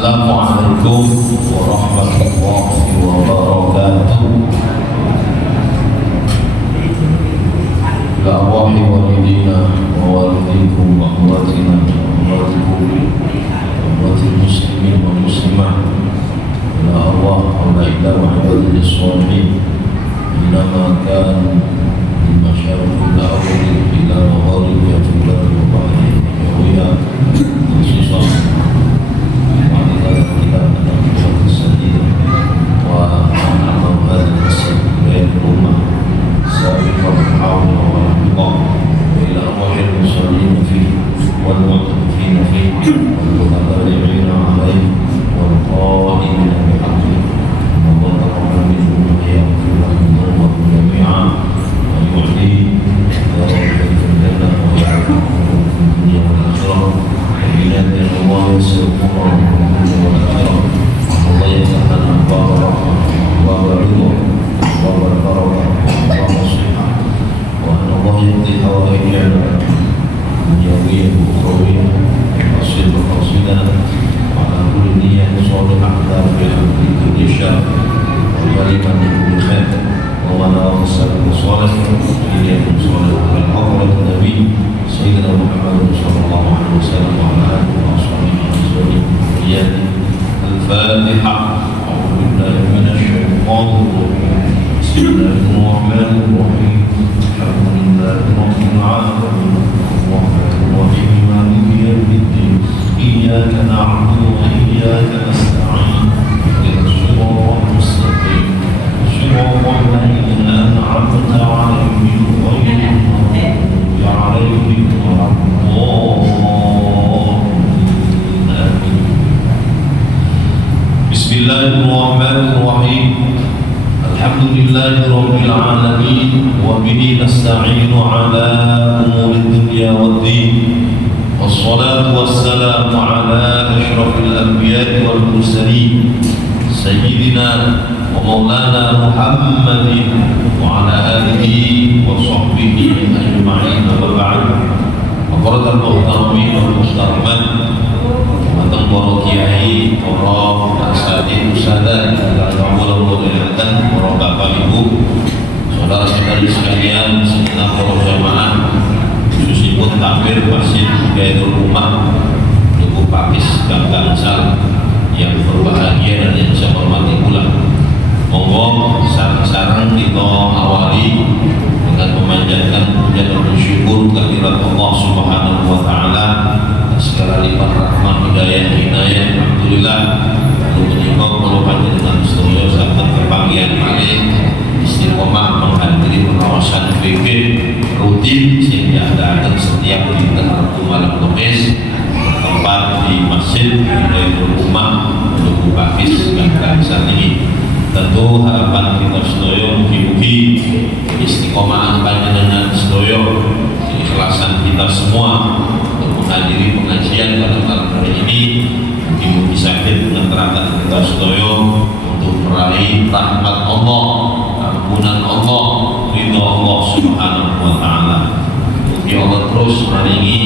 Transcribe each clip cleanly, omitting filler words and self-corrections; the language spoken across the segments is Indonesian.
Assalamualaikum warahmatullahi wabarakatuh. Ila arwahi walidina wa walidikum wa akhwatina wa akhwatikum wa akhwatil muslimin wa muslimat. Ila arwah awlailah wa ibadil sholihin. Innama kan di masyarakat al-ardi ila magharibiha fi barri wa bahri wa khususan kita menang sendiri wa amal hadis masjid baik rumah sabiqan haula wa quwwah ila wajhil musallin fi wal mu'tafin fi wal mutabarri'in alayhi wal qa'imin bi haqqi wa taqabbal minhum ya Rabbana wa jami'an wa yu'ti jannah wa ya'lamu dunya wal akhirah bila Allah subhanahu Allah yasahana wa rahmah wa barakatuh wa barakatuh wa nasihat wa Allah yati hawaijana dunyawiyah wa ukhrawiyah asil wa qasidah wa ala kulli niyyah salihah fi kulli syar wa kalimah kulli khair wa ala wasallam salih ilaykum salih ala hawlat nabi sayyidina Muhammad sallallahu alaihi wasallam wa ala alihi wa sahbihi الفاتحة. أعوذ بالله من الشيطان الرجيم. بسم الله الرحمن الرحيم. الحمد لله رب العالمين الرحمن الرحيم مالك يوم الدين إياك نعبد وإياك نستعين اهدنا الصراط المستقيم صراط الذين أنعمت عليهم غير المغضوب عليهم ولا Bismillahirrahmanirrahim. Alhamdulillahi rabbil alamin wa bihi nasta'inu ala umuri dunya waddin. Wassalatu wassalamu ala asyrafil anbiya'i wal mursalin sayyidina wa maulana Muhammadin wa ala alihi wa sahbihi ajma'in wa ba'd. Waqaratul muhtaramin wal mustahmat para kiai, para asatidz ustadzah, para ulama dan para bapak ibu, saudara-saudari sekalian, segenap para jamaah, khususipun takbir masjid Baitul Ummah Tugu Pakis dan Gangsal yang berbahagia dan yang saya hormati pula. Monggo sareng-sareng kita awali dengan memanjatkan puja dan bersyukur kehadirat Allah Subhanahu wa taala segala lipat rahmat hidayah inayah. Alhamdulillah lalu menyebab kalau panjenengan sedaya saged kepanggihan malih istiqomah menghadiri pengawasan PB rutin sehingga ada setiap dinten Rabu malam Kamis tempat di Masjid Baitul Ummah Tugu Pakis Gangsal ini. Tentu harapan kita sedaya mugi-mugi istiqomah panjenengan sedaya, keikhlasan kita semua menghadiri pengajian pada malam hari ini mungkin sakit dengan terakan kita sedaya untuk meraih rahmat Allah, ampunan Allah, ridha Allah Subhanahu wa taala. Mugi Allah terus maringi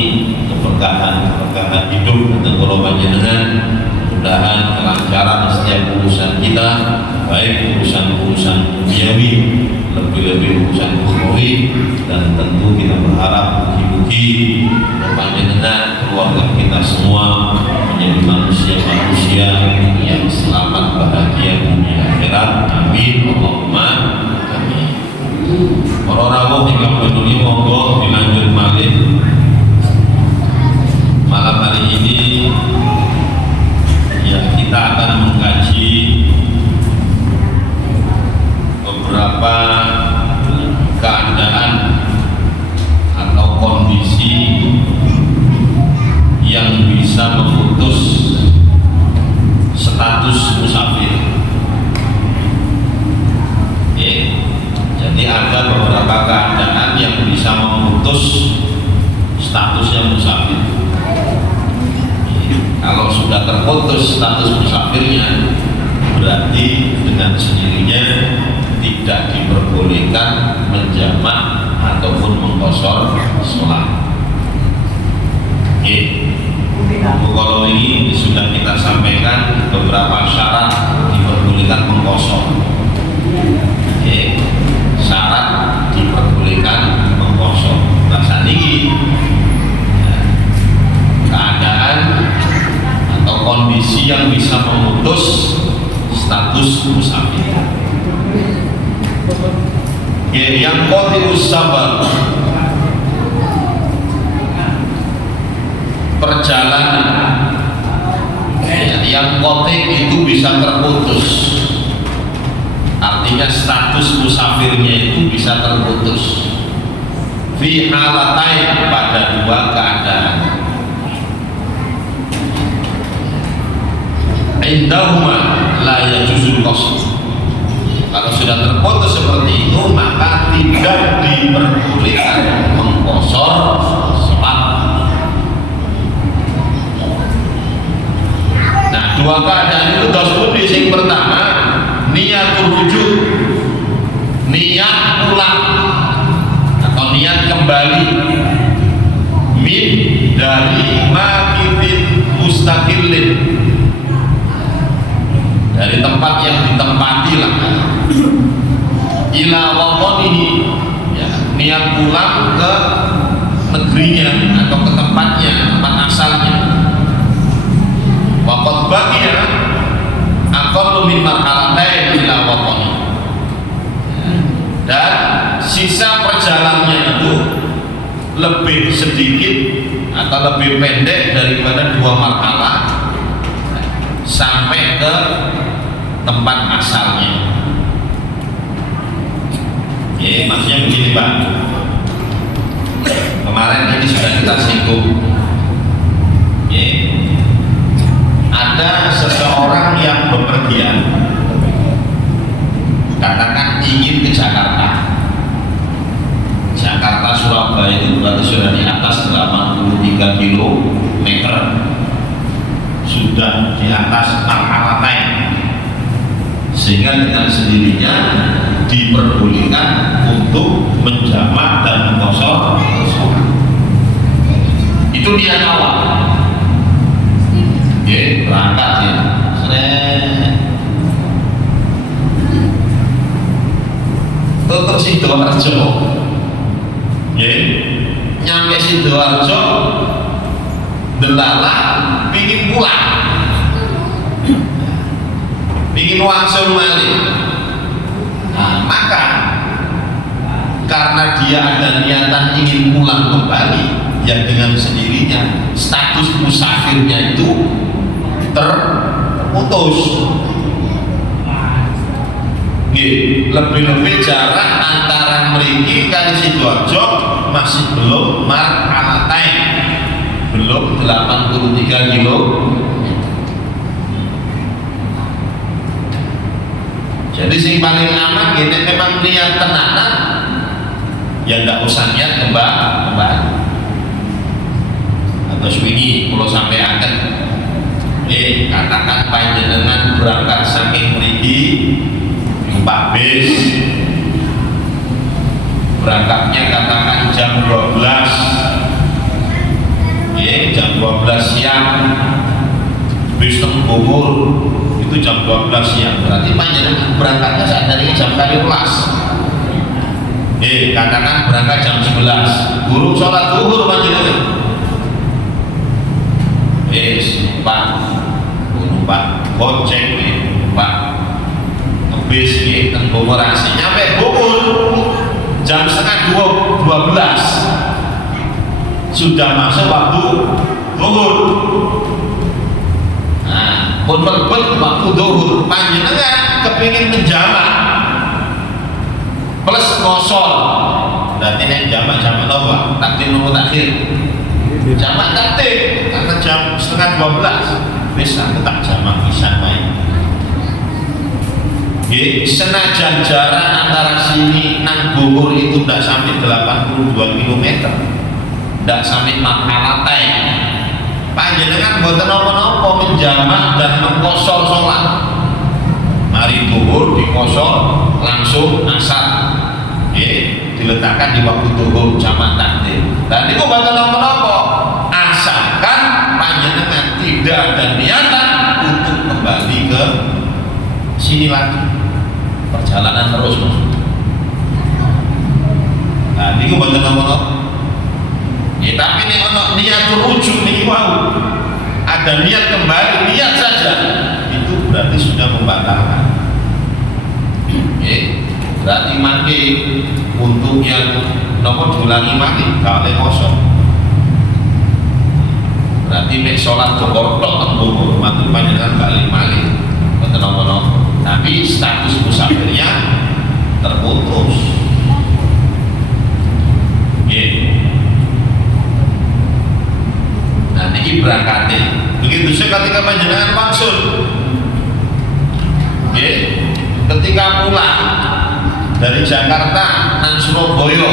keberkahan hidup dan kula panjenengan, mudah-mudahan kelancaran setiap urusan kita, baik urusan duniawi, lebih-lebih urusan ukhrawi, dan tentu kita berharap mugi-mugi panjenengan keluarga kita semua menjadi manusia-manusia yang selamat bahagia dunia akhirat. Amin Allahumma amin. Para rawuh ingkang menawi monggo dilanjut malih malam hari ini ya kita akan mengkaji beberapa keadaan atau kondisi yang bisa memutus status musafir. Jadi ada beberapa keadaan yang bisa memutus statusnya musafir. Kalau sudah terputus status musafirnya, berarti dengan sendirinya tidak diperbolehkan menjamak ataupun mengqashar sholat. Kalau ini sudah kita sampaikan beberapa syarat diperbolehkan mengkosor. Syarat diperbolehkan mengkosor. Nah, saat ini keadaan atau kondisi yang bisa memutus status musafir. Yang qati'us sabar, perjalanan yang qati' itu bisa terputus, artinya status musafirnya itu bisa terputus fi halatain, pada dua keadaan. Indahuma la yajuzul qasd, kalau sudah terputus seperti itu maka tidak diperbolehkan mengqasar sholat. Nah, dua keadaan itu tersebut. Yang pertama, niatul rujuk, niat pulang atau niat kembali, min dari makifin mustaqillin, dari tempat yang ditempati lah, ila waqonihi, ya, niat pulang ke negerinya atau ke tempatnya, tempat asalnya. Waqad baqiya aqallu min marhalatain ila waqoni, dan sisa perjalanannya itu lebih sedikit atau lebih pendek daripada dua marhalah sampai ke tempat asalnya. Maksudnya begini Pak, kemarin ini sudah kita singgung. Ada seseorang yang bepergian, katakan ingin ke Jakarta. Jakarta Surabaya itu berarti sudah di atas 83 km, sudah di atas marhalatain, sehingga dengan sendirinya diperbolehkan untuk menjamak dan mengqasar. Itu niat awal. Berangkat ya, tutup Sidoarjo, nyampe Sidoarjo, delalah pingin pulang, pingin langsung balik. Nah, maka karena dia ada niatan ingin pulang kembali, yang dengan sendirinya status musafirnya itu terputus. Lebih-lebih jarak antara mriki kali Sidoarjo masih belum marhalatain, belum 83 kilo. Jadi sing paling aman gini, memang niat tenanan, ya nggak usah niat kembali. Atau swingi kalau sampai akan katakan panjenengan berangkat saking mriki numpak bis, berangkatnya katakan jam 12, jam 12 siang, bis teng Bogor itu jam 12 siang, berarti panjenengan berangkatnya saat dari jam 12. Katakan berangkat jam 11, guru sholat zuhur panjenengan, numpak gojek, numpak bis teng Bogor, nyampe Bogor jam setengah 12, sudah masuk waktu zuhur. Nah, pun merebut waktu zuhur, panjenengan kepingin menjamak plus ngosor, berarti nek jamak apa? Takdir nomor takhir, jamak takdir, karena jam setengah 12 bisa tetap jamak bisa main. Senajan jarak antara sini nang Bogor itu tidak sampai 82 km, tidak sampai marhalatain, panjenengan boten napa-napa menjamak dan mengqasar sholat. Mari zuhur dikosor langsung asar, diletakkan di waktu zuhur jamak takdir. Dan itu boten napa-napa, asalkan panjenengan tidak ada niatan untuk kembali ke ke sini lagi, perjalanan terus maksudnya. Nah, ini buat apa? Ya, tapi ini ono niat rujuk nih, wow, ada niat kembali, niat saja itu berarti sudah membatalkan. Ya, berarti mati untuk yang nomor diulangi mati kalau kosong. Berarti nek sholat duhur tok tembung mati panjenengan balik malih, mboten napa-napa. Tapi status musafirnya terputus. Nah, ini berangkatnya. Begitu juga ketika panjenengan maksud, ketika pulang dari Jakarta dan Surabaya,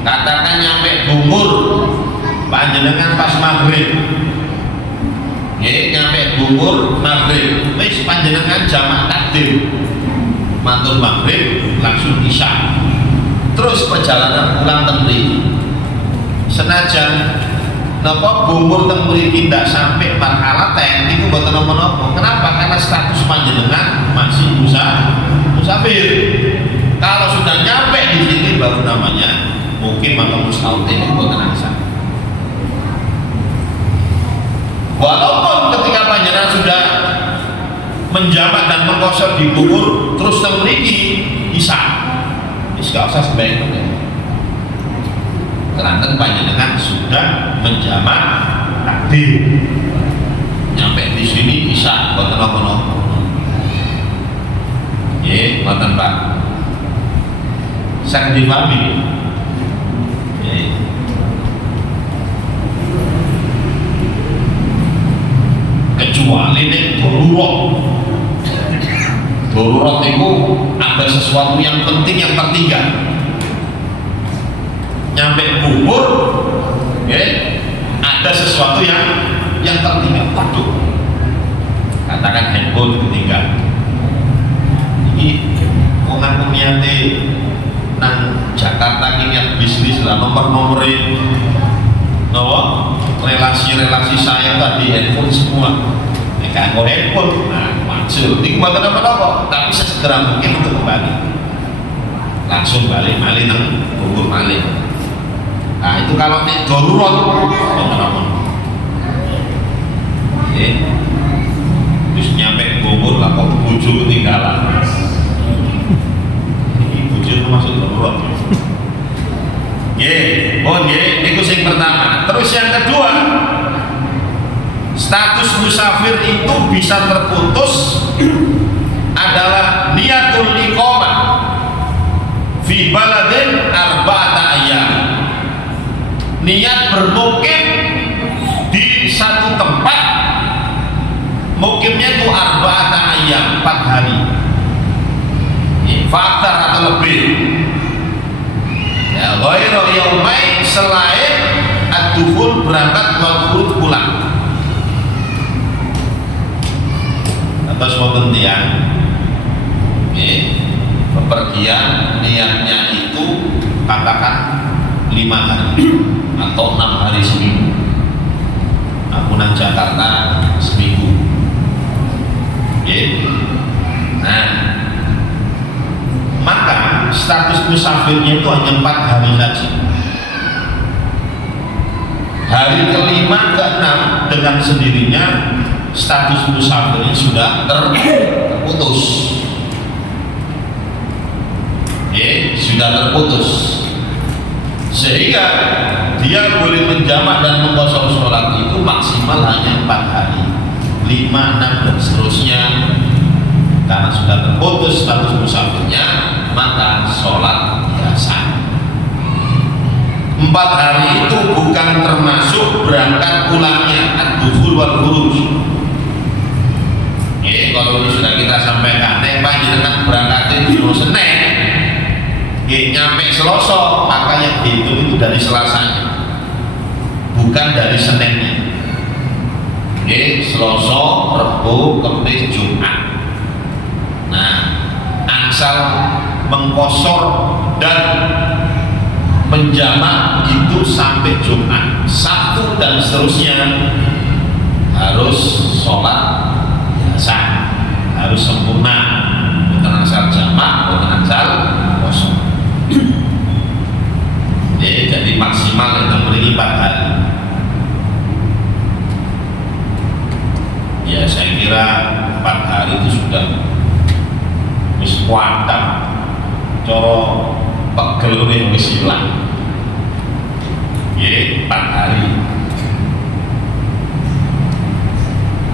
katakan nyampe Bungur, panjenengan pas maghrib, nyampe Bungur maghrib, wis panjenengan jamak takdim, matur maghrib langsung isya. Terus perjalanan pulang temri, senajan napa Bungur temri tidak sampai marhala ten niku mboten napa-napa. Kenapa? Karena status panjenengan masih musafir. Kalau sudah nyampe di sini baru namanya mungkin maka mustautin itu mboten asa. Walaupun ketika panjenengan sudah menjamak dan mengkosor di Bungur terus temriki isya. Gak usah sebaiknya terangkan panjenengan sudah menjamak takdim, nyampe di sini isya boten napa-napa. Nggih, boten Pak. Sang dipahami. Kecuali nek darurat itu ada sesuatu yang penting yang tertinggal. Nyampe Bungur, ada sesuatu yang tertinggal. Waduh, katakan handphone ketinggalan. Ini orang niate nang Jakarta ini bisnis lah, nomor-nomorin, relasi-relasi saya tadi handphone semua. Kan handphone, wajar. Ini buat apa-apa, tapi sesegera mungkin untuk kembali. Langsung balik malih nang Bungur malih. Nah itu kalau nek darurat, apa? Terus nyampe Bungur lah kok bojo ketinggalan. Ini bojo itu masuk darurat. Niku sing pertama. Terus yang kedua, status musafir itu bisa terputus adalah niatul iqamah fi baladin arba'ata ayyam. Niat bermukim di satu tempat, mukimnya itu arba'ata ayyam, 4 hari. Faktor atau lebih. Ya, ghairu yaumain, selain ad-dukhul berangkat wal khuruj pulang. Terus wonten tiyang bepergian niatnya itu katakan 5 hari atau 6 hari seminggu. Aku nang Jakarta seminggu. Nah, maka status musafirnya itu hanya 4 hari saja. Hari ke-5 ke-6 dengan sendirinya status musafirnya sudah terputus. Sudah terputus, sehingga dia boleh menjamak dan mengkosor sholat itu maksimal hanya 4 hari, 5, 6 dan seterusnya. Karena sudah terputus status musafirnya, maka sholat biasa. 4 hari itu bukan termasuk berangkat pulangnya ad-dukhul wal khuruj. Kalau ini sudah kita sampaikan, nek panjenengan berangkat di Senin, nyampe Selasa, maka yang dihitung itu dari Selasanya, bukan dari Seninnya. Selasa, Rabu, Kamis, Jumat. Nah, angsal mengkosor dan menjamak itu sampai Jumat, Sabtu dan seterusnya harus sholat biasa, harus sempurna, bukan asal jamak, bukan asal kosong. Jadi maksimal yang memiliki 4 hari. Ya saya kira 4 hari itu sudah wis kuatah, coro pegel wis hilang. Ya 4 hari.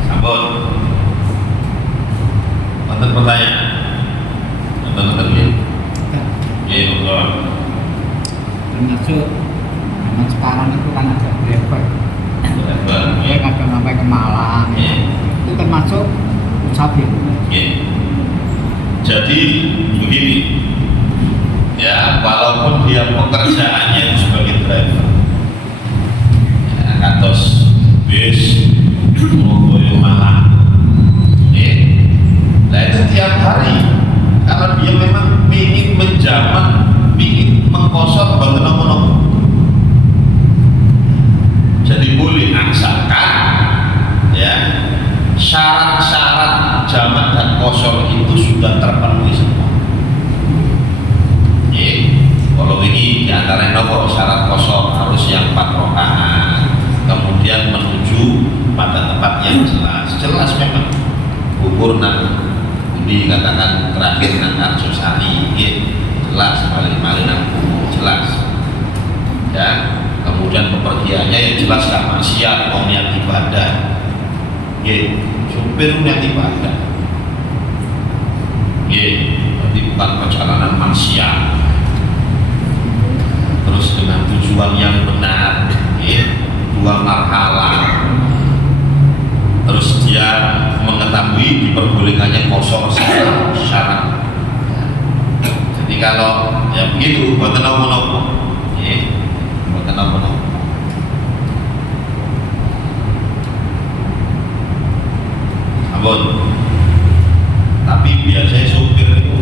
Sambut. Wonten pertanyaan? Wonten ya? Ya betul. Termasuk zaman sekarang itu kan ada driver Ya. yang kadang sampai ke Malang itu termasuk musafir. Ya. Jadi begini ya, walaupun dia pekerjaannya sebagai driver ya, kados bis Surabaya Malang ya. Nah itu tiap hari kalau dia memang ingin menjamak, ingin mengkosor bagaimana, jadi boleh, asalkan ya syarat-syarat jamak dan kosor itu sudah terpenuhi semua. Kalau ini diantara nopo syarat kosor harus yang 4 rakaat, kemudian menuju pada tempat yang jelas memang kubur ini katakan terakhir Arjosari, jelas malih-malih jelas ya. Kemudian pepergiannya yang jelas gak maksiat, mau niat ibadah. Supir niat ibadah. Berarti bukan perjalanan maksiat. Terus dengan tujuan yang benar, 2 marhalah. Terus dia mengetahui diperbolehkannya kosor secara syarat. Jadi kalau ya begitu, buat nopo-nopo. Kenapa? Abon. Tapi biasanya supir itu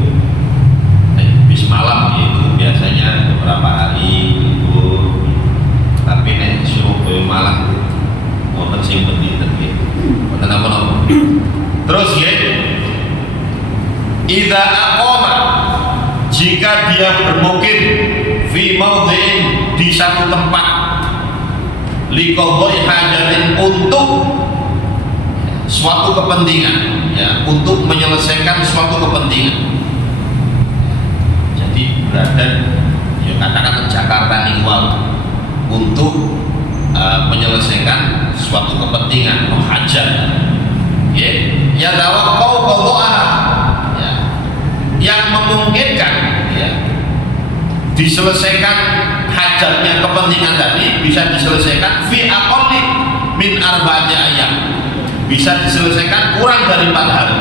bis malam itu biasanya beberapa hari itu. Tapi nek Surabaya Malang wonten sing penting nggih. Wonten apa-apa. Terus ya, idza aqama, jika dia bermukim fi maudhi'in, di satu tempat, liqadai hajatin, untuk suatu kepentingan ya, untuk menyelesaikan suatu kepentingan. Jadi berada ya katakan Jakarta Ningwal untuk menyelesaikan suatu kepentingan hajat ya tawakkau qada'ah ya, yang memungkinkan ya diselesaikan hajatnya, kepentingan tadi bisa diselesaikan fi aqalli min 4 ayyam, bisa diselesaikan kurang dari 4 hari.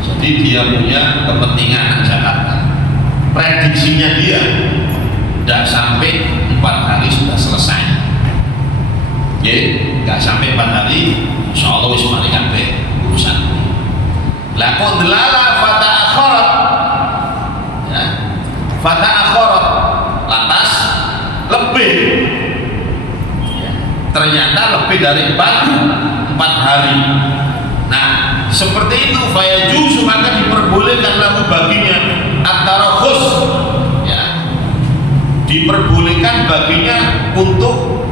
Jadi dia punya kepentingan Jakarta, prediksinya dia tidak sampai 4 hari sudah selesai. Nggak sampai 4 hari, insya Allah wis mari kabeh urusan. Lah kok delala fata akhirat ya, fata akhirat lantas lebih ya, ternyata lebih dari 4 hari. Nah seperti itu fayajuzu, maka diperbolehkan lahu baginya at-tarakhus ya, diperbolehkan baginya untuk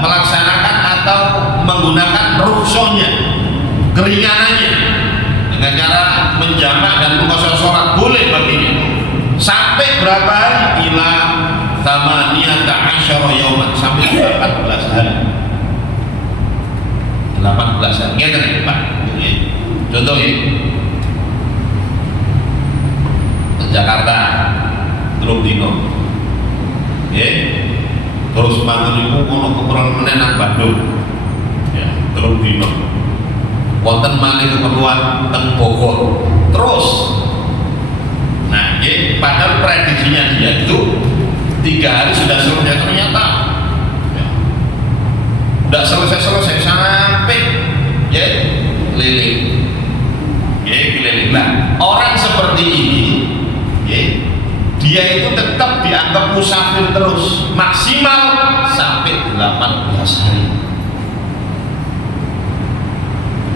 melaksanakan atau menggunakan rukhsahnya, keringanannya, dengan cara menjamak dan mengkosor sholat boleh baginya sampai berapa hari? Ila thamaniyata asyara yauman, sampai 18 hari. 18 hari. Ngeten Pak. Contoh ya. Ke Jakarta telung dino. Terus mangun iku ono keperluan meneh Bandung. Ya, telung dino. Wonten malih keperluan teng Bogor. Terus nah, padahal prediksinya dia itu 3 hari sudah selesai, ternyata ya, udah selesai sampai ya keliling. Keliling. Nah, orang seperti ini dia itu tetap dianggap musafir terus, maksimal sampai 18 hari.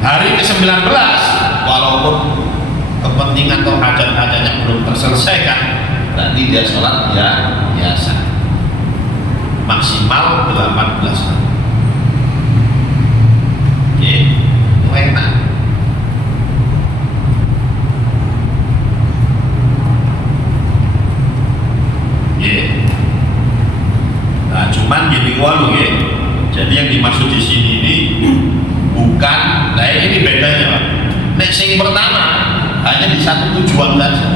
hari ke-19 walaupun kepentingan atau hajat-hajatnya belum terselesaikan, berarti dia sholat ya biasa, maksimal 18 hari. Oke, itu enak. Nah, cuman gini walu ya. Jadi yang dimaksud di sini ini bukan, nah ini bedanya Pak. Nek sing pertama hanya di satu tujuan saja.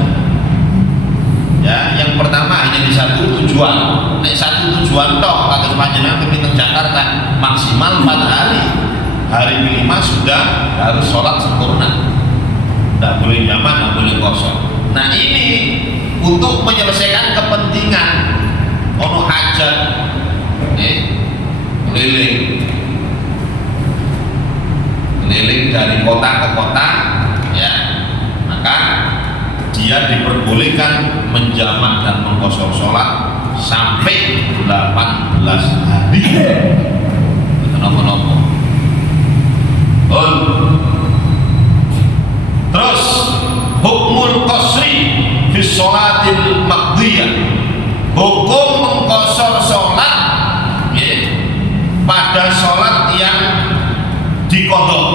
Ya, yang pertama hanya di satu tujuan. Nek satu tujuan toh kados panjenengan ke Jakarta maksimal 4 hari. Hari kelima sudah harus sholat sempurna. Tidak boleh nyaman, tidak boleh kosong. Nah ini untuk menyelesaikan kepentingan ono hajat, keliling dari kota ke kota, ya, maka dia diperbolehkan menjamak dan mengkosor sholat sampai 18 hari. Kenapa-napa? Terus hukmul qasri fi sholatil maqdiyah, hukum mengkosor sholat ya, pada sholat yang dikodok.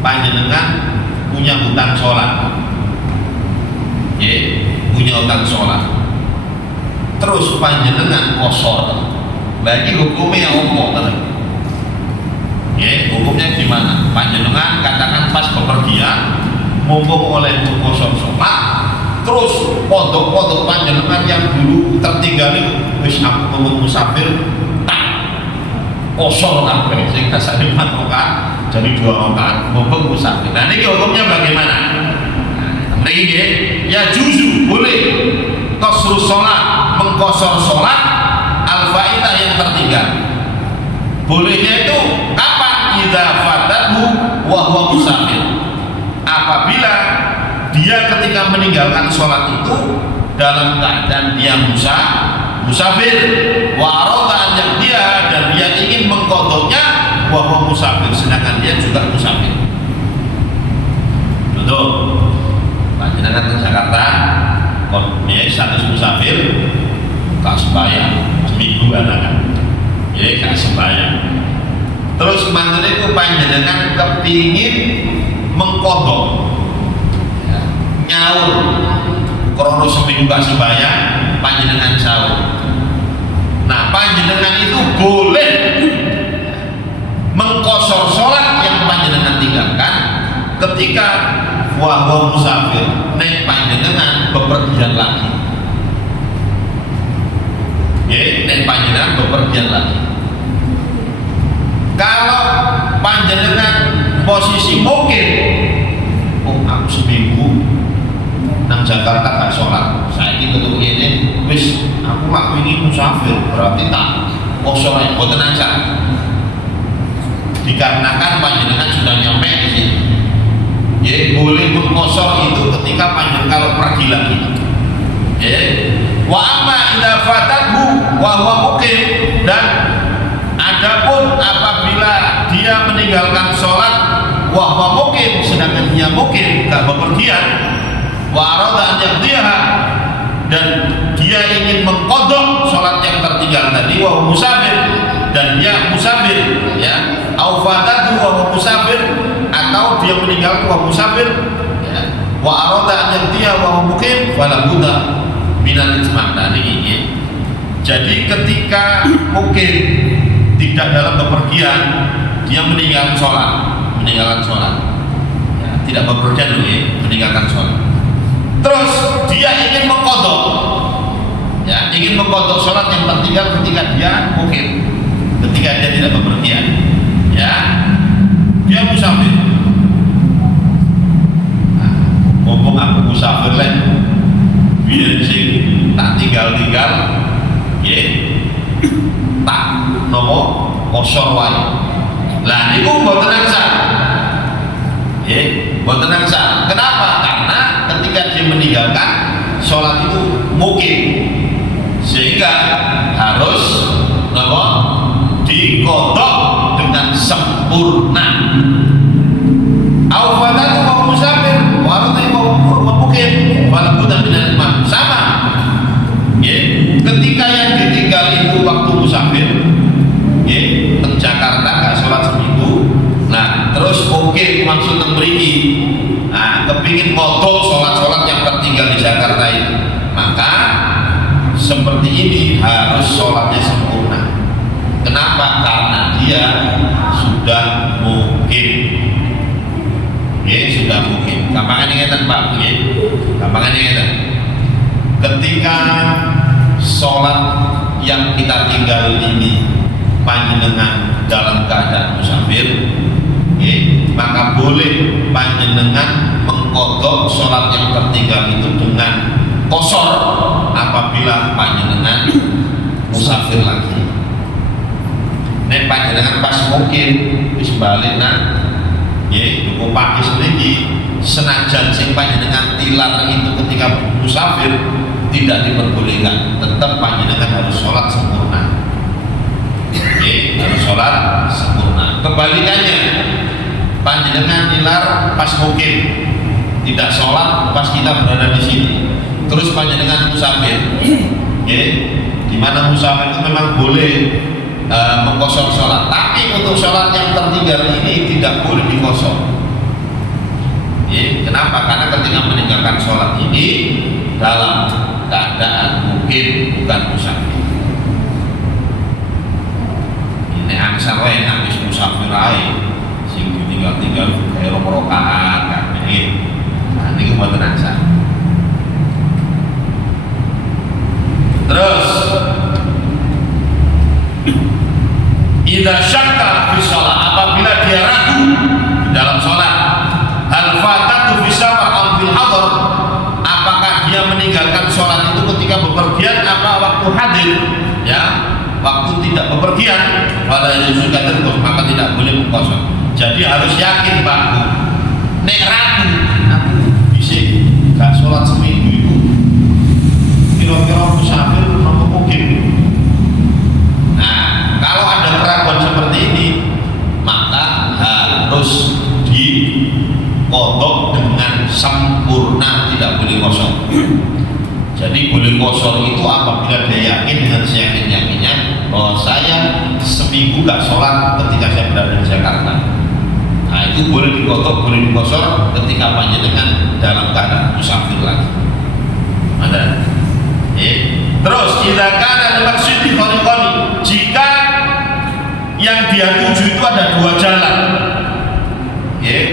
Panjenengan punya hutang sholat ya, punya hutang sholat, terus panjenengan kosor, bagi hukumnya apa? Ya, hukumnya gimana? Panjenengan katakan pas bepergian mumpung oleh kosor sholat, terus pondok-pondok panjenengan yang dulu tertinggal itu wis aku ngomong musafir tak kosor kabeh sing kasane 4 rakaat jadi 2 rakaat mumpung musafir. Nah ini hukumnya bagaimana? Nah ini ya juzu boleh qasru sholat, mengkosor sholat al-faidah yang tertinggal. Bolehnya itu kapan? Idza fatahu wa huwa musafir, apabila dia ketika meninggalkan sholat itu dalam keadaan dia musafir, wa arada an yaqdiha, dan dia ingin mengqadanya wa huwa musafir, sedangkan dia juga musafir. Betul. Panjenengan ke Jakarta kon dia status musafir, gak sembahyang seminggu kan. Ya gak sembahyang. Terus mantan itu panjenengan kepingin mengkodok, ya, nyaur krono seminggu gak sembahyang, panjenengan sahur. Nah panjenengan itu boleh mengkosor sholat yang panjenengan tinggalkan ketika wahwa musafir, nek panjenengan bepergian lagi. Ya, nek panjenengan bepergian lagi. Kalau panjenengan posisi mungkin, oh aku seminggu nang Jakarta gak sholat, saya ini ketemu ini, wis aku lak ingin musafir, berarti tak kosong boten aja. Dikarenakan panjenengan sudah nyampe di sini, ya boleh mengkosor itu ketika panjenengan kalau pergi lagi. Ya, wa amma idza fatahu wa huwa muqim, dan adapun apabila dia meninggalkan sholat wa huwa muqim, sedangkan dia muqim gak bepergian, wa arada an yaqdiha, dan dia ingin mengqadha sholat yang tertinggal tadi, wa huwa musafir, dan dia musafir, ya, au fatatu wa huwa musafir, atau dia meninggalkan wa musafir, ya, wa arada an yaqdiha wa huwa muqim, fala budda minal ijma'. Ya. Jadi ketika mungkin tidak dalam bepergian, dia meninggalkan sholat, ya, tidak bepergian dulu, ya, meninggalkan sholat. Terus dia ingin mengkodok, ya, ingin mengkodok sholat yang tertinggal ketika dia mungkin, ketika dia tidak bepergian, ya, dia musafir. Nah, ngomong aku musafir lah, biar sing tak tinggal, ya, tak nopo kosor wae. Lah niku mboten angsa. Nggih, mboten angsa. Kenapa? Karena ketika dia meninggalkan sholat itu mungkin, sehingga harus nopo dikodok dengan sempurna. sempurna. Au fadatu wa musafir wa artai wa mukim walaupun minal imam, sama ya. Ketika yang ditinggal itu waktu musafir ya, teng Jakarta gak sholat seminggu, nah terus maksud teng mriki, nah kepingin kodok sholat yang tertinggal di Jakarta itu, maka seperti ini harus sholatnya sempurna. Kenapa? Karena dia sudah mukim. Sudah mukim. Gampangan ingatan Pak, gampangan ingatan. Ketika sholat yang kita tinggal ini panjenengan dalam keadaan musafir, maka boleh panjenengan mengkodok sholat yang tertinggal itu dengan kosor apabila panjenengan musafir lagi. Nek panjenengan pas mukim wis balik cukup pagi sedikit, senajan sing panjenengan tilar itu ketika musafir tidak diperbolehkan, tetap panjenengan harus sholat sempurna. Harus sholat sempurna. Kebalikannya, panjenengan tilar pas mukim, tidak sholat pas kita berada di sini. Terus panjenengan musafir, di mana musafir itu memang boleh mengkosor sholat, tapi untuk sholat yang tertinggal ini tidak boleh dikosor. Kenapa? Karena ketika meninggalkan sholat ini dalam keadaan mungkin bukan musafir. Ini angsar wae nang wis musafir ae, sing ditinggal-tinggal kaya rokokan kan ini. Nah niku mboten angsar. Terus idza syakka fi shalah, apabila dia ragu dalam sholat, hal fatatu fi safar am fil hadar, apakah dia meninggalkan sholat itu ketika bepergian apa waktu hadir, waktu tidak bepergian, pada suka terus maka tidak boleh mengkosor. Jadi harus yakin Pak, nek ragu aku bisa gak sholat seminggu itu kira-kira musafir nopo mungkin. Nah, kalau ada keraguan seperti ini, maka harus dikodok dengan sempurna, tidak boleh kosong. Jadi boleh kosor itu apabila dia yakin dengan seyakin-yakinnya bahwa saya seminggu gak sholat ketika saya berada di Jakarta. Nah itu boleh dikodok, boleh dikosor ketika panjenengan dalam keadaan musafir lagi. Ada. Terus jika ada maksud di tariqani, jika yang dia tuju itu ada dua jalan,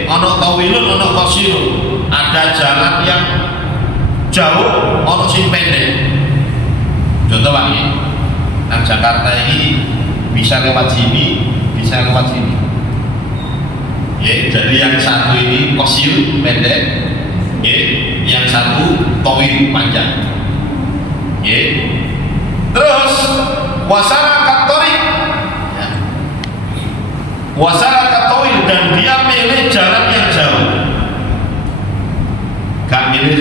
ono tawilun, ono qasirun, ada jalan yang jauh, ono sing pendek. Contoh Pak, nang Jakarta ini bisa lewat sini, bisa lewat sini. Jadi yang satu ini qasir pendek, yang satu tawil panjang. Terus wasara katorik, wasara katorik, dan dia milih jalan yang jauh, gak milih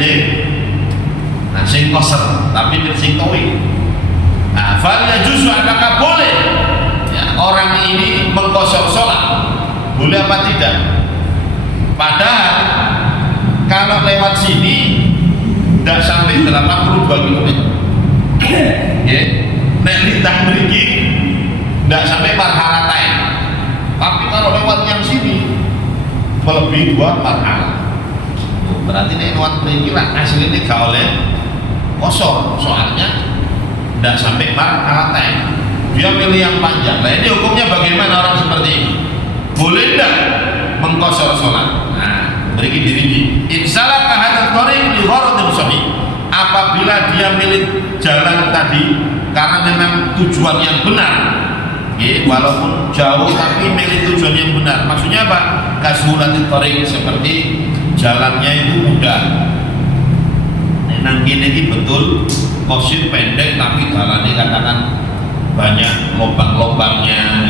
sing koser, tapi sing tawil. Nah, falnya justru apakah boleh orang ini mengkosor sholat, boleh apa tidak? Padahal kalau lewat sini tidak sampai 82 km. Nek lintah mriki tidak sampai marhalatain, tapi kalau lewat yang sini melebihi 2 marhalah. Berarti nek lewat mriki lah aslinya gak oleh kosor, soalnya tidak sampai marhalatain. Dia milih yang panjang. Nah ini hukumnya bagaimana orang seperti ini? Boleh tidak mengkosor sholat? Nah, beri diri. Insalah kahadat tariq li gharadin sahih. Apabila dia milih jalan tadi karena memang tujuan yang benar, walaupun jauh tapi milih tujuan yang benar. Maksudnya apa? Kasulatit tariq, seperti jalannya itu mudah. Nang ini betul qasir pendek tapi jalannya katakan banyak lubang-lubangnya,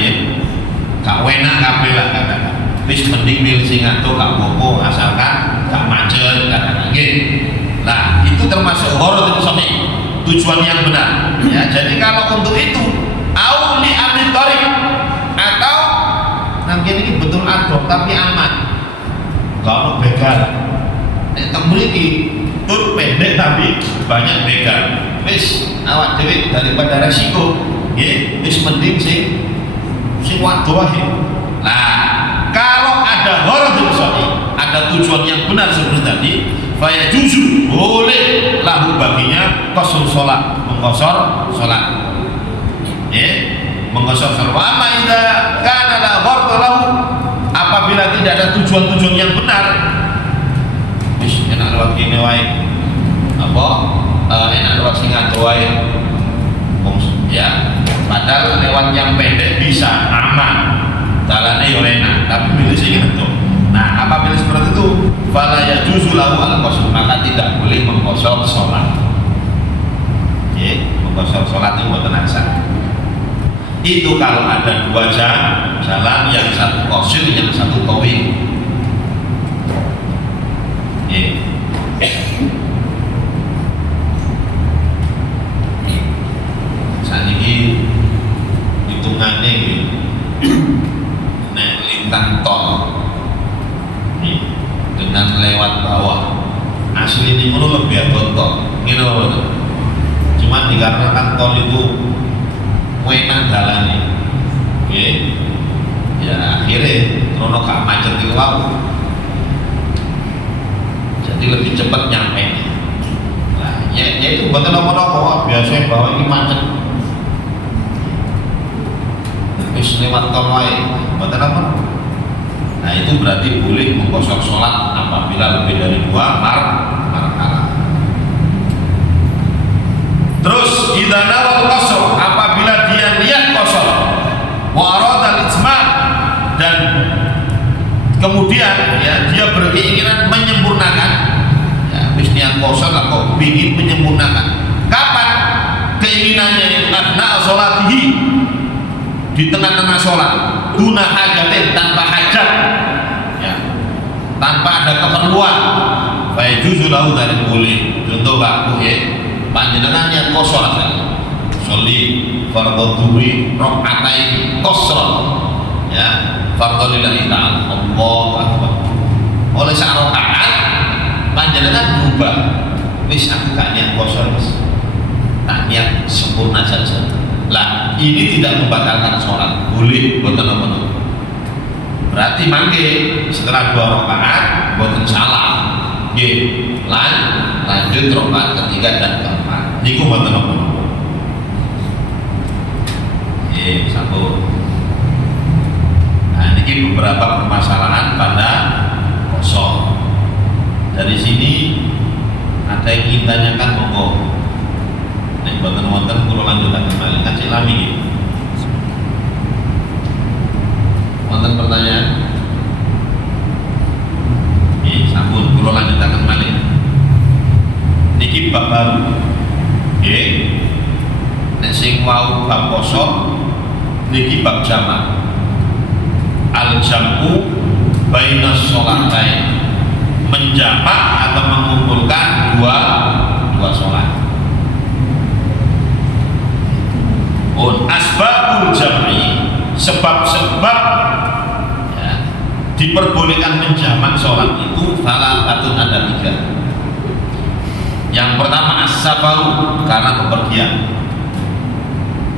gak enak kabeh lah katakan. Wis mending milih sing adoh gak apa-apa asalkan gak macet katakan nggih. Nah, itu termasuk gharadun sahih, tujuan yang benar. Jadi kalau untuk itu au li amri tariq, atau nang kene iki betul tapi aman. Kalau begal, nek temriki tur pendek tapi banyak begal. Wis awak dhewe daripada resiko, nggih, wis mending sing waduh wae. Nah, kalau ada gharadul sahih, ada tujuan yang benar seperti tadi, faya juzu boleh lahu baginya qasr salat, mengqasar salat. Mengqasar salat. Wa amma idza kana la gharad lahu, apabila tidak ada tujuan-tujuan yang benar, wis enak lewat kene wae. Apa? Enak lewat sing ngadoh wae. Ya, padahal lewat yang pendek bisa aman. Jalannya yo enak, tapi pilih sing itu. Nah, apabila seperti itu, fala yajuzu lahu al-qasr, maka tidak boleh mengqasar salat. Mengqasar salat itu mboten asah. Itu kalau ada dua jalan, yang satu qasir, yang satu tawil. Saat ini hitungannya nek lintang tol dengan lewat bawah asli ini lebih abot tol gitu. Cuman dikarenakan tol itu enak jalannya, ya akhirnya krono gak macet itu wow, jadi lebih cepat nyampe. Nah, ya itu betul apa biasanya bahwa ini macet, terus lewat tol wae, betul apa? Nah itu berarti boleh mengqasar sholat apabila lebih dari 2 markalah. Terus idza nawal qasr, apabila dia niat qasar wa arada al-itmam, dan kemudian ya dia berkeinginan menyempurnakan, ya wis niat qasar lah kok ingin menyempurnakan. Kapan keinginannya? Asna sholatihi, di tengah-tengah sholat, guna hajatin, tanpa hajat, ya, tanpa ada keperluan, baik juzu lahu dari boleh. Contoh baku ya, panjenengan yang qasar saja, sholli fardhu dhuhri rakaatain qasran, ya, fardhu lillahi ta'ala, Allahu akbar. Oleh sak rakaat panjenengan berubah, wis aku gak niat qasar, wis tak niat sempurna saja. Lah ini tidak membatalkan sholat, boleh boten apa. Berarti mangke setelah 2 rakaat boten salah, lanjut rakaat ketiga dan keempat. Niku boten apa. Satu. Nah ini beberapa permasalahan pada kosong. Dari sini ada yang ingin tanyakan, monggo. Nek boten-boten kula lanjutaken kembali ngaji lami iki. Wonten pertanyaan? Sampun kula lanjutaken kembali. Niki bab baru. Nggih. Nek sing wau bab poso niki bab jamak. Al-jam'u bainas sholatain. Menjamak atau mengumpulkan dua sholat. Asbabul jam'i, sebab-sebab ya, diperbolehkan menjamak sholat itu salah satu ada 3. Yang pertama as-safaru, karena bepergian,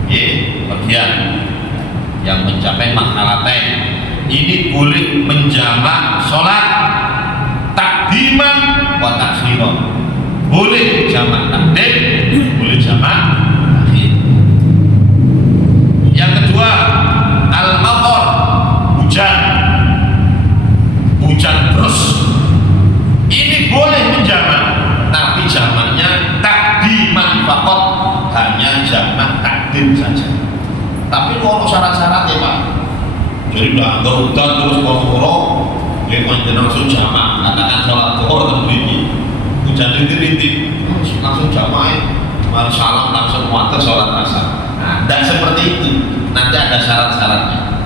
bepergian yang mencapai makhalatain, ini boleh menjamak sholat takdiman wa takhiran, boleh jamak takdim, boleh jamak. Yang kedua, al-matar, hujan terus. Ini boleh menjamak, tapi jamaknya takdiman faqat, hanya jamak takdim saja. Tapi kalau syarat-syaratnya Pak, jadi udah hujan terus koro-koro, dia langsung jamak, katakan sholat zuhur dan begini, hujan rintik-rintik, langsung jamak, mari salam langsung muatas sholat asar. Nah, tidak seperti itu. Nanti ada syarat-syaratnya.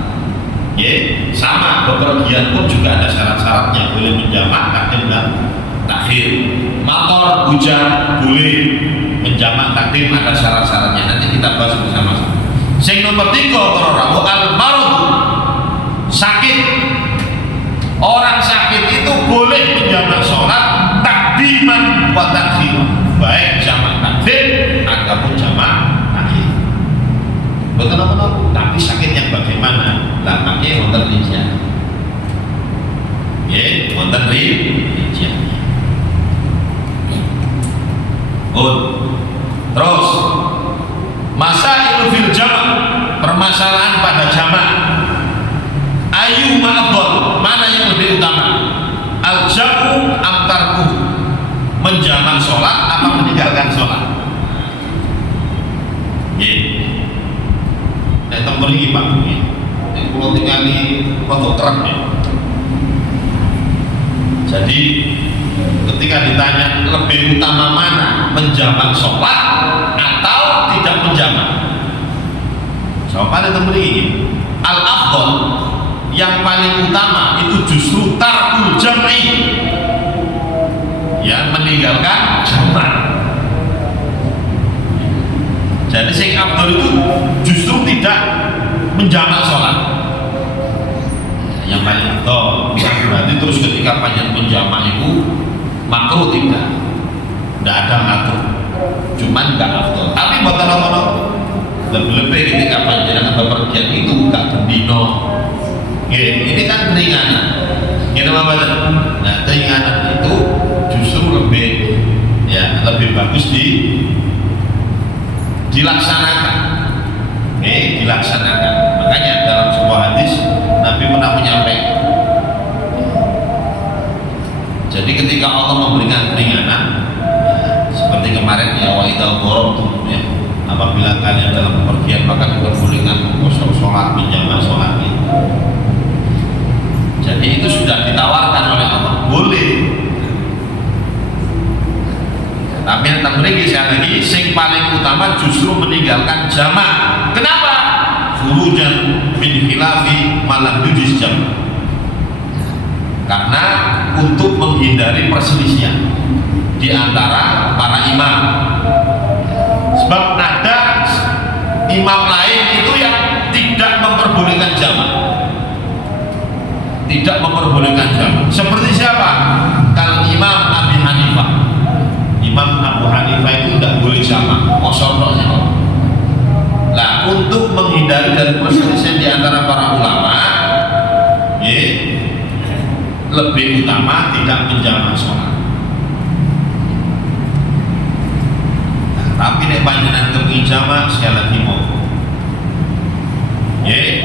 Sama bepergian pun juga ada syarat-syaratnya. Boleh menjamak takdim dan takhir. Mator hujan boleh menjamak takdim, ada syarat-syaratnya. Nanti kita bahas bersama-sama. Sing nomor 3 al-marad, sakit. Orang sakit itu boleh menjamak sholat takdiman wa takhir, baik jamak takdim ataupun jamak takhir. Betul-betul. Tapi sakit yang bagaimana? Lah pakai wonten rincian. Nggih, wonten rincian. Terus masailu fil jamak, permasalahan pada jamak. Ayu ma'afdal, mana yang lebih utama? Al-jam'u am tarkuhu, menjamak sholat apa meninggalkan sholat? Nggih. Nek teng mriki Pak nggih. Nek kula tingali rada kerep ya. Jadi ketika ditanya lebih utama mana, menjamak sholat atau tidak menjamak, jawabannya teng mriki al-afdal, yang paling utama itu justru tarkul jam'i, ya, meninggalkan jamak. Jadi sing afdal itu justru tidak menjamak sholat. Yang paling afdal bukan berarti terus ketika panjang menjamak itu makruh, tidak ada makruh, cuman nggak afdal. Tapi buat orang-orang lebih-lebih ketika panjang bepergian itu nggak bendino. Ini kan keringanan, ini apa? Nah, keringanan itu justru lebih bagus dilaksanakan. Dilaksanakan. Makanya dalam sebuah hadis Nabi pernah menyampaikan. Jadi ketika Allah memberikan keringanan, seperti kemarin ya wa idza darabtum, ya, apabila kalian dalam bepergian maka diperbolehkan mengkosor sholat, menjamak sholat. Jadi itu sudah ditawarkan oleh Allah, boleh. Tapi yang terjadi sekali lagi, sing paling utama justru meninggalkan jamak. Kenapa? Furujan min khilafi malam yujis jamak. Karena untuk menghindari perselisihan di antara para imam. Sebab ada imam lain itu yang tidak memperbolehkan jamak. Tidak memperbolehkan jamak. Seperti siapa? Kalau Imam Abi Hanifah. Imam Abu Hanifah itu tidak boleh jamak, kosong-kosong. Nah, untuk menghindari dari perselisihan di antara para ulama, lebih utama tidak menjamak sholat. Nah, tapi nek panjenengan kepengin jamak sekali lagi mau.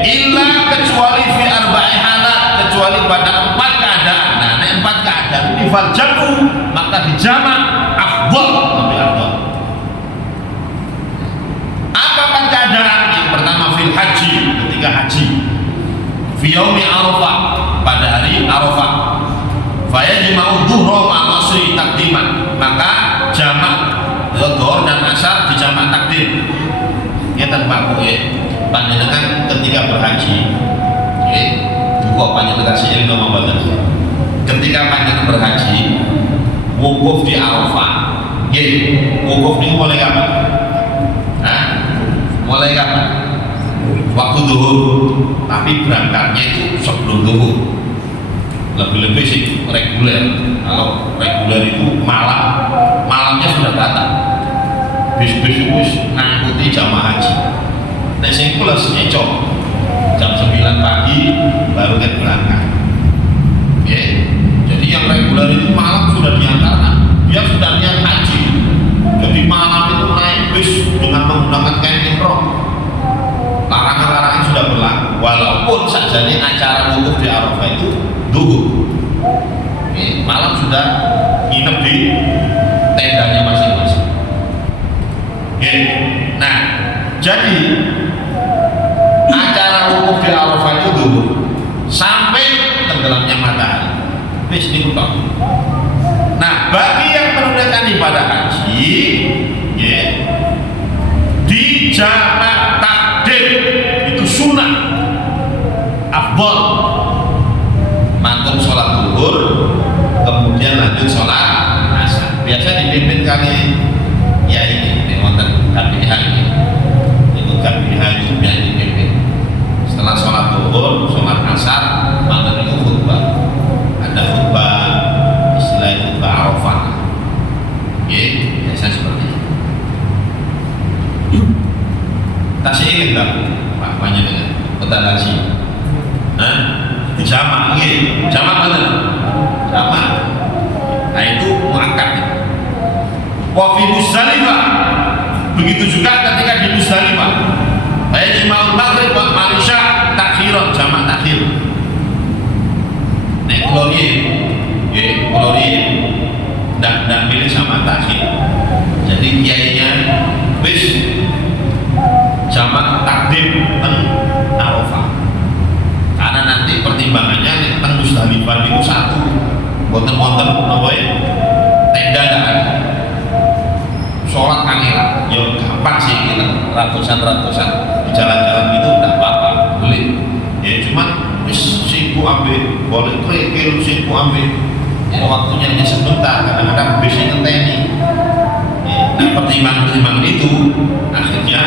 Illa kecuali fi arba'i halat, kecuali pada 4 keadaan. Nah, 4 keadaan ini fal jam'u, maka dijamak afdal, lebih afdal. Apa 4 keadaan? Yang pertama fil haji, ketika haji. Fi yaumi Arafah, pada hari Arafah. Fa yajma'u dhuhra ma'al asri takdiman, maka jamak dhuhr dan asar dijamak takdim. Ngeten Pak panjenengan ketika berhaji, buka panjenengan seiring nama badan. Ketika panjenengan berhaji, wukuf di Arafah, wukuf ini mulai kapan? Mulai kapan? Waktu zuhur, tapi berangkatnya itu sebelum zuhur. Lebih-lebih sih reguler. Kalau reguler itu malamnya sudah datang. Bis-bis itu ngikuti jamaah haji. Nek sing plus nyecok jam 9 pagi baru kan berangkat. Jadi yang reguler itu malam sudah diantarkan, dia sudah niat haji. Jadi malam itu naik bis dengan menggunakan kain ihram. Larangan-larangan sudah berlaku, walaupun sajane acara wukuf di Arafah itu zuhur. Malam sudah nginep di tendanya masing-masing. Nah, jadi acara wukuf di Arafah itu dulu sampai tenggelamnya matahari. Wis niku tok. Nah, bagi yang menunaikan ibadah haji, di jamak takdim itu sunnah afdal. Mantap sholat zuhur, kemudian lanjut sholat asar. Biasa dipimpin kali ya ini wonten KPH ini. Itu KPH itu biasa dipimpin. Setelah sholat zuhur, sholat asar, malam itu khutbah. Tasih ini tak maknanya dengan petadasi. Nah, jamak ini, jamak mana? Jamak. Nah itu muakkad. Wa fi Muzdalifah. Begitu juga ketika di Muzdalifah. Baik imam maghrib wa marisha takhiran jamak takhir. Nek kulori, nggih kulori ndak milih sama takhir. Jadi kiainya wis jamak takdim teng Arafah. Karena nanti pertimbangannya nek teng Muzdalifah itu satu. Boten-boten napa ya? Tenda ndak ada. Sholat kangelan, ya gampang sih kita ratusan di jalan-jalan itu ndak apa-apa, boleh. Ya cuman wis sibuk ambil, boleh kerikil sibuk ambil. Ya waktunya hanya sebentar, kadang-kadang bisnya ngenteni. Ya, nah pertimbangan itu akhirnya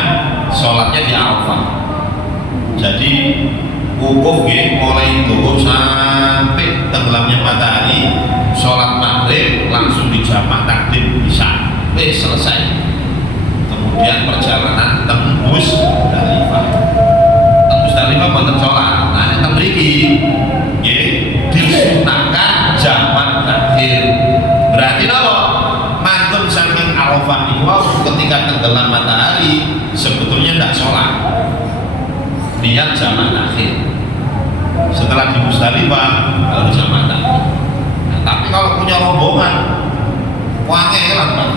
sholatnya di Arafah. Jadi wukuf mulai zuhur sampai tenggelamnya matahari, sholat maghrib langsung dijamak takdim isya. Selesai. Kemudian perjalanan teng Muzdalifah. Teng Muzdalifah boten sholat. Nah, teng mriki nggih disunahkan jamak takhir. Berarti napa? Mantun saking Arafah niku ketika tenggelam matahari sebetulnya tidak sholat. Niat jamak takhir. Setelah di Muzdalifah baru jamak takhir. Nah, tapi kalau punya rombongan wangelan Pak.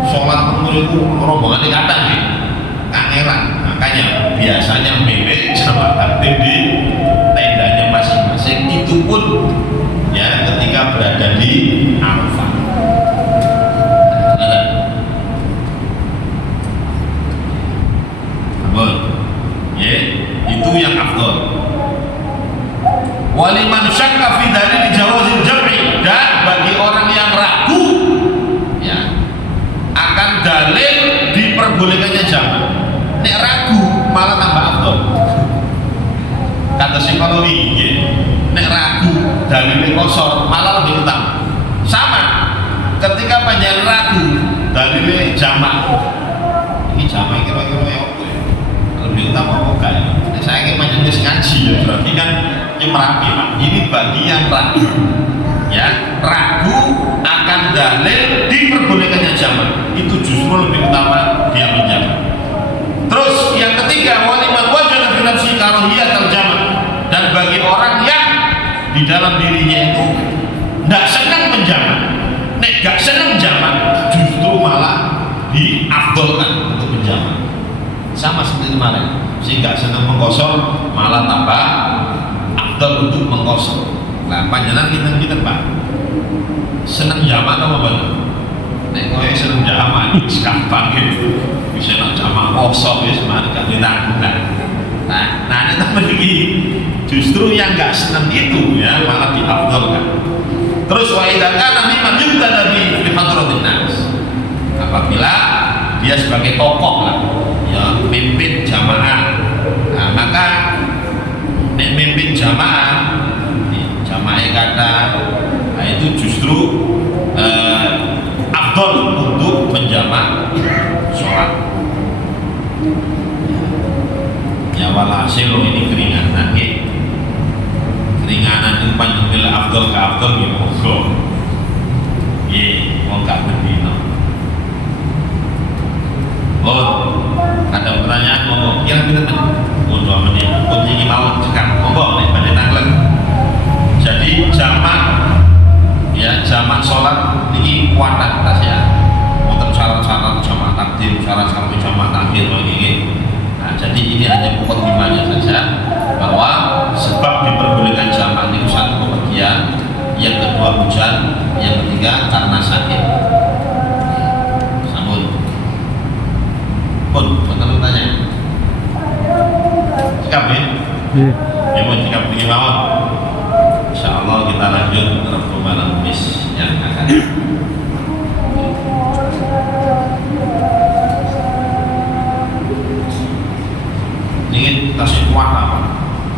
Sholat itu rombongan ini kadang ya kangelan, makanya biasanya milih jamak takdim di tendanya masing-masing, itu pun ya ketika berada di Arafah. Ya, itu yang afdal. Waliman syakka fi dalil jawazil jam'i, dan bagi orang yang ragu ya akan dalil diperbolehkannya jamak. Nek ragu malah tambah afdal. Kata psikologi, ya. Nek ragu dalilnya kosor malah lebih utama. Sama ketika panjang ragu dalilnya jamak. Ini jamak kira-kira ya apa ya? Lebih utama apa enggak ya? Saya ingin panjang ngaji ya, berarti kan ini merapi Pak. Ini bagi yang ragu. Ya, ragu akan dalil diperbolehkannya jamak, itu justru lebih utama dia menjamak. Terus yang ketiga, waliman wajada fi nafsi karahiyatal jamak, dan bagi orang yang di dalam dirinya itu tidak senang menjamak, nek gak senang jamak, justru malah diafdolkan untuk menjamak. Sama seperti kemarin, si gak senang mengkosor malah tambah afdol untuk mengkosor. Nah, panjenengan kita Pak seneng jamak apa bener? Nek kowe seneng jamak iki gampang gitu. Bisa nak jamak kosong ya semana gak ditanggung. Nah, nek mriki justru yang gak seneng itu ya malah diafdalkan. Terus wa idza kana mimman yubtada bi hadratin nas. Apabila dia sebagai tokoh lah, ya mimpin jamaah. Nah, maka nek mimpin jamaah kata, nah itu justru afdol untuk menjamak sholat. Ya walhasil ini keringanan ya. Keringanan itu panjang afdol ke afdol ya monggo. Ya, mau gak berdino. Oh, ada pertanyaan monggo. Yang kita monggo menit. Kunci mau cekak monggo nek badhe nanglet. Jadi jamak ya jamak sholat ini kuatan tasya. Untuk syarat-syarat jamak takdim, syarat-syarat jamak takhir begini. Nah, jadi ini hanya mukadimahnya saja bahwa sebab diperbolehkan jamak itu satu kepergian, yang kedua hujan, yang ketiga karena sakit. Sambut. Pun, betul tanya. Sikap ya? Ya pun sikap begini mawon. Insyaallah kita lanjut ke malam bis yang akan ingin tasik kuat apa?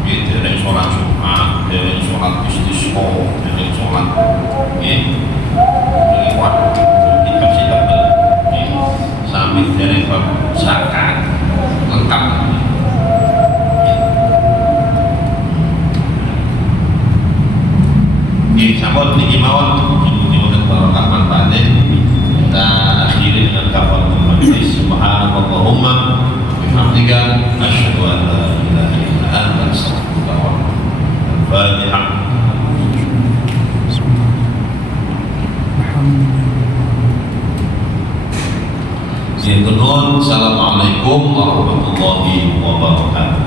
Ini dari sholat Jumat, dari sholat istisqa, dari sholat ini kuat kita sih tebel sampai dari bab zakat Assalamualaikum warahmatullahi wabarakatuh.